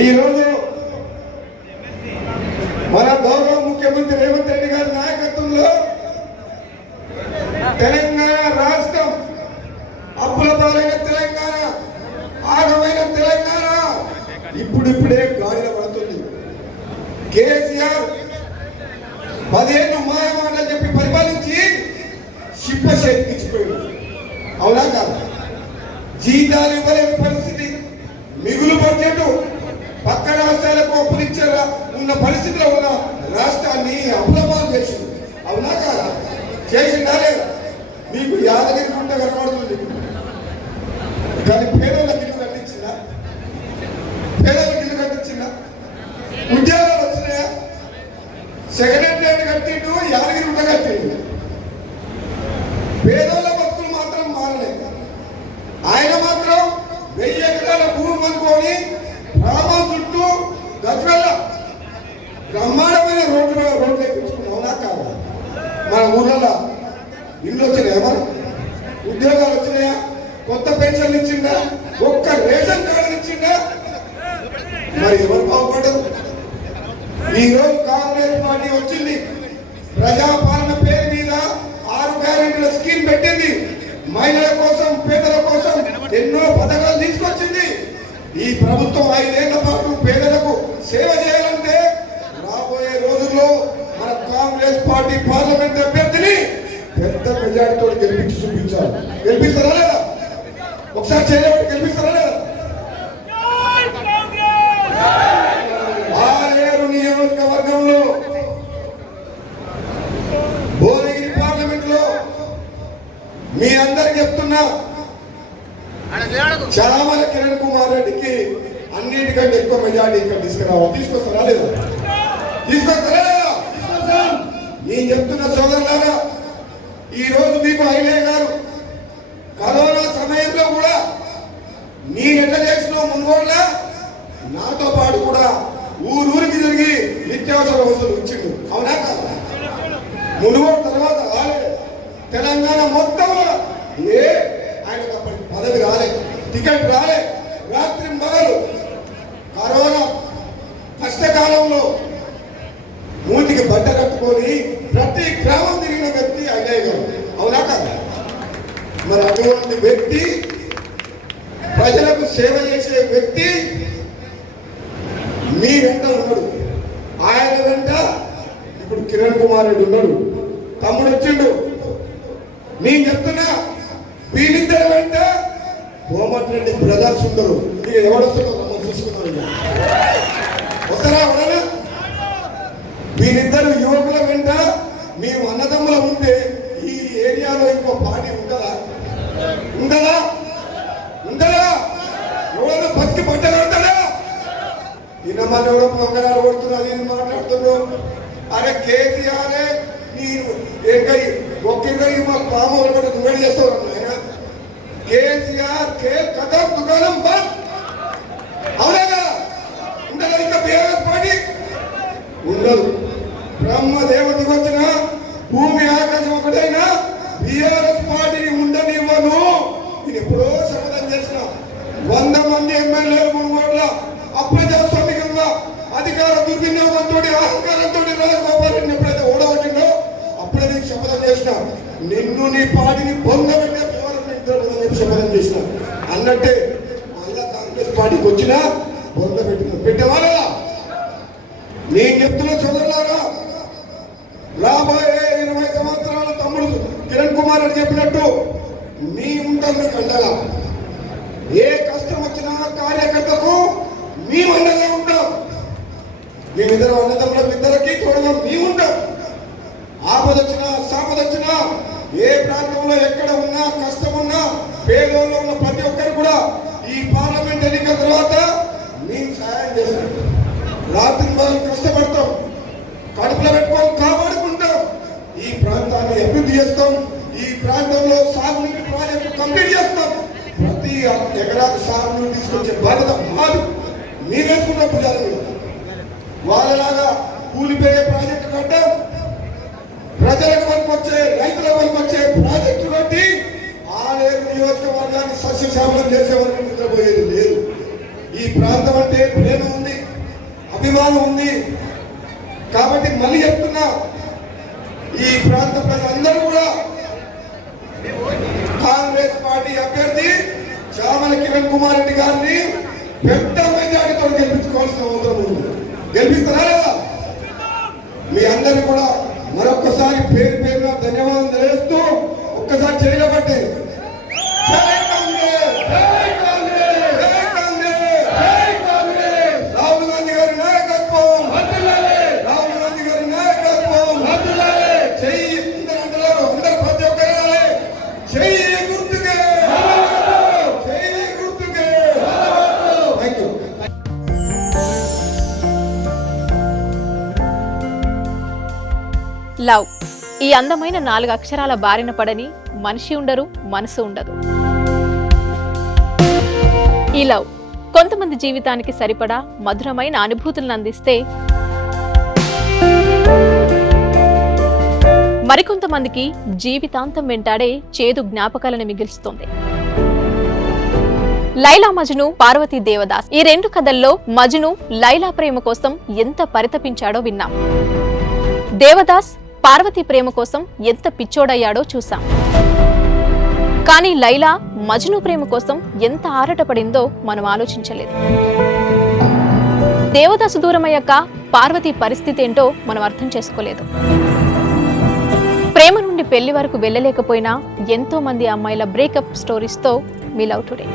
ఈరోజు మన గౌరవ ముఖ్యమంత్రి రేవంత్ రెడ్డి గారి నాయకత్వంలో తెలంగాణ రాష్ట్రం అప్పుల పాలైన తెలంగాణ, ఆగమైన తెలంగాణ ఇప్పుడిప్పుడే గాడిన పడుతుంది. కేసీఆర్ 10 ఏళ్ళు మాయమాటలు చెప్పి పరిపాలించి శిప్ప చేతికిచ్చిపోయాడు. అవునా కాదు? జీతాలు ఇవ్వలేని పరిస్థితి, మిగులు బడ్జెట్, పక్క రాష్ట్రాలకు అప్పులిచ్చే ఉన్న పరిస్థితిలో ఉన్న రాష్ట్రాన్ని అప్పులపాలు చేసింది. అవునా కాదా? చేసిందా లేదా? మీకు యాదగిరి గుంట కనబడుతుంది, కానీ పేదలకు ఇల్లు కట్టించిందా? పేదలకు ఇల్లు కట్టించిందా? ఉద్యోగాలు వచ్చినాయా? సెక్రటరీ కట్టిండు, యాదగిరి గుంట కట్టిండు. పేదోళ్ళ బతుకులు మాత్రం మారలేదు. ఆయన మాత్రం 1000 ఎకరాల భూమి అనుకొని గ్రామం చుట్టూ గజ్వెల్ల బ్రహ్మాండమైన రోడ్లు వేయించుకున్నాం. అవునా కాదా? మన ఊళ్ళలో ఇల్లు వచ్చినాయా? మరి ఉద్యోగాలు వచ్చినాయా? కొత్త పెన్షన్లు ఇచ్చిందా? ఒక్క రేషన్ కార్డు ఇచ్చిందా? మరి ఎవరు బాగుపడరు? ఈరోజు కాంగ్రెస్ పార్టీ వచ్చింది, ప్రజాపాలన పేరు మీద 6 గ్యారెంటీల స్కీమ్ పెట్టింది. మహిళల కోసం, పేదల కోసం ఎన్నో పథకాలు తీసుకొచ్చింది. ఈ ప్రభుత్వం 5 ఏళ్ల పాటు పేదలకు సేవ చేయాలంటే రాబోయే రోజుల్లో మన కాంగ్రెస్ పార్టీ పార్లమెంట్ అభ్యర్థిని పెద్ద మెజార్టీతో గెలిపించి చూపించాలి. గెలిపిస్తారా లేదా? ఒకసారి చేయబట్టి గెలిపిస్తారా లేదా? ఆలేరు నియోజకవర్గంలో భువనగిరి పార్లమెంట్ లో మీ అందరికి చెప్తున్నా, చామల కిరణ్ కుమార్ రెడ్డికి అన్నిటికంటే ఎక్కువ మెజార్టీ ఇక్కడ తీసుకురావాలి. తీసుకొస్తారా లేదా? తీసుకొస్తారా లేదా? నేను చెప్తున్న సోదరులారా, ఈ రోజు మీకు ఐలయ్య గారు కరోనా సమయంలో కూడా నేను ఎట్లా చేసిన మున్గోళ్ళ నాతో పాటు కూడా ఊరికి తిరిగి నిత్యావసర వస్తువులు ఇచ్చిండు. అవునా కాదా? మునుగోడు తర్వాత తెలంగాణ మొత్తం ఆయనకు అప్పటికి పదవి రాలే, టికెట్ రాలే. రాత్రి మగలు కరోనా కష్టకాలంలో మూతికి బట్ట కట్టుకొని ప్రతి గ్రామం తిరిగిన వ్యక్తి అయ్యయ్య గారు. అవునా కదా? మరి అటువంటి వ్యక్తి, ప్రజలకు సేవ చేసే వ్యక్తి మీ వెంట ఉన్నాడు. ఆయన వెంట ఇప్పుడు కిరణ్ కుమార్ రెడ్డి ఉన్నాడు, తమ్ముడు వచ్చిండు. నేను చెప్తున్నా, వీళ్ళిద్దరి వెంట కోమటిరెడ్డి బ్రదర్స్ ఉండరు. ఇక ఎవడొస్తారో మమ్మల్ని చూసుకున్నారు. వస్తారా? ఎవడన్నా? వీళ్ళిద్దరు యువకుల వెంట మేము అన్నదమ్ముల ఉంటే ఈ ఏరియాలో ఇంకో పార్టీ ఉంటుందా? ఉండదా? ఉండదా? ఎవడన్నా బతికి పట్టగలుగుతాడా? ఇన్నమని ఎవడో పొంగరాలు కొడుతున్నారు, నేను మాట్లాడుతున్నావు. అరే కేసీఆర్ ఒక్కరి మా పాము దుగడి చేస్తావు. ఆయన కేసీఆర్ కే కథం దుకాణం బంద్. అవునా కదా? ఉండదు. ఇంకా బీఆర్ఎస్ పార్టీ ఉండదు. బ్రహ్మదేవుడికి వచ్చిన భూమి ఆకాశం ఒకటైనా బీఆర్ఎస్ పార్టీని ఉండనివ్వను. నేను ఎప్పుడో శపథం చేసిన. 100 మంది ఎమ్మెల్యేలు మునుగోడ్ల అప్రజాస్వామికంగా అధికార దుర్వినియోగంతో, అహంకారంతో రాజగోపాల్ రెడ్డిని ఎప్పుడైతే ఓడగొట్టిందో అప్పుడే నీకు శపథం చేసిన. నిన్ను నీ పార్టీని పొందబెట్టే శపథం చేసిన అన్నట్టే మళ్ళా కాంగ్రెస్ పార్టీకి వచ్చినా పెట్టేవాళ్ళ. నేను చెప్తున్న సోదరులారా, రాబోయే 20 సంవత్సరాలు తమ్ముడు కిరణ్ కుమార్ రెడ్డి చెప్పినట్టు మీ ఉంటాం, మీకు అండగా. ఏ కష్టం వచ్చినా కార్యకర్తకు మేము అండగా ఉంటాం. మేమిద్దరం అన్నదమ్ముల ఇద్దరికి తోడుగా మేము ఉంటాం. ఆపదొచ్చినా సాపదొచ్చినా, ఏ ప్రాంతంలో ఎక్కడ ఉన్నా కష్టం ఉన్నా, పేదోళ్ళు ఉన్న ప్రతి ఒక్కరు కూడా ఈ పార్లమెంట్ ఎన్నికల తర్వాత మేము సహాయం చేస్తాం. రాత్రి మనం కష్టపడతాం, కడుపులో పెట్టుకొని కాపాడుకుంటాం. ఈ ప్రాంతాన్ని అభివృద్ధి చేస్తాం. ఈ ప్రాంతంలో సాగునీటి ప్రాజెక్టు కంప్లీట్ చేస్తాం. ప్రతి ఎకరాకు సాగునీరు తీసుకొచ్చే బాధ్యత మాది. మీరేసుకున్న భుజాలు వాళ్ళలాగా కూలిపోయే ప్రాజెక్టు కట్టాం. ప్రజలకు పనికొచ్చే, రైతులకు పనికొచ్చే ప్రాజెక్టు కట్టి ఆలేరు నియోజకవర్గాన్ని సస్యశ్యామలం చేసే వరకు నిద్రపోయేది లేదు. ఈ ఈ ప్రాంతం అంటే ప్రేమ ఉంది, అభిమానం ఉంది. కాబట్టి మళ్ళీ చెప్తున్నా, ఈ ప్రాంత ప్రజలందరూ కూడా కాంగ్రెస్ పార్టీ అభ్యర్థి చామల కిరణ్ కుమార్ రెడ్డి గారిని పెద్ద మెజారిటీతో గెలిపించుకోవాల్సిన అవసరం ఉంది. గెలిపిస్తారా లేదా? మీ అందరినీ కూడా మరొక్కసారి పేరు పేరున ధన్యవాదాలు తెలియజేస్తూ ఒక్కసారి చేయబట్టే రాహుల్ గాంధీ గారి నాయకత్వం, రాహుల్ గాంధీ గారి నాయకత్వం. చెయ్యి అంటారు అందరు, ప్రతి ఒక్కరు చెయ్యి గుర్తుకే, చెయ్యి గుర్తుకే. Thank you. లవ్, ఈ అందమైన 4 అక్షరాల బారిన పడని మనిషి ఉండరు, మనసు ఉండదు. ఈ లవ్ కొంతమంది జీవితానికి సరిపడా మధురమైన అనుభూతులను అందిస్తే, మరికొంతమందికి జీవితాంతం వెంటాడే చేదు జ్ఞాపకాలను మిగిల్చుతోంది. లైలా మజ్ను, పార్వతీ దేవదాస్, ఈ 2 కథల్లో మజ్ను లైలా ప్రేమ కోసం ఎంత పరితపించాడో విన్నాం. దేవదాస్ పార్వతి ప్రేమ కోసం ఎంత పిచ్చోడయ్యాడో చూసాం. కానీ లైలా మజ్ను ప్రేమ కోసం ఎంత ఆరాటపడిందో మనం ఆలోచించలేదు. దేవదాసు దూరమయ్యాక పార్వతి పరిస్థితి ఏంటో మనం అర్థం చేసుకోలేదు. ప్రేమ నుండి పెళ్లి వరకు వెళ్ళలేకపోయినా ఎంతో మంది అమ్మాయిల బ్రేకప్ స్టోరీస్తో మీ లవ్ టుడే.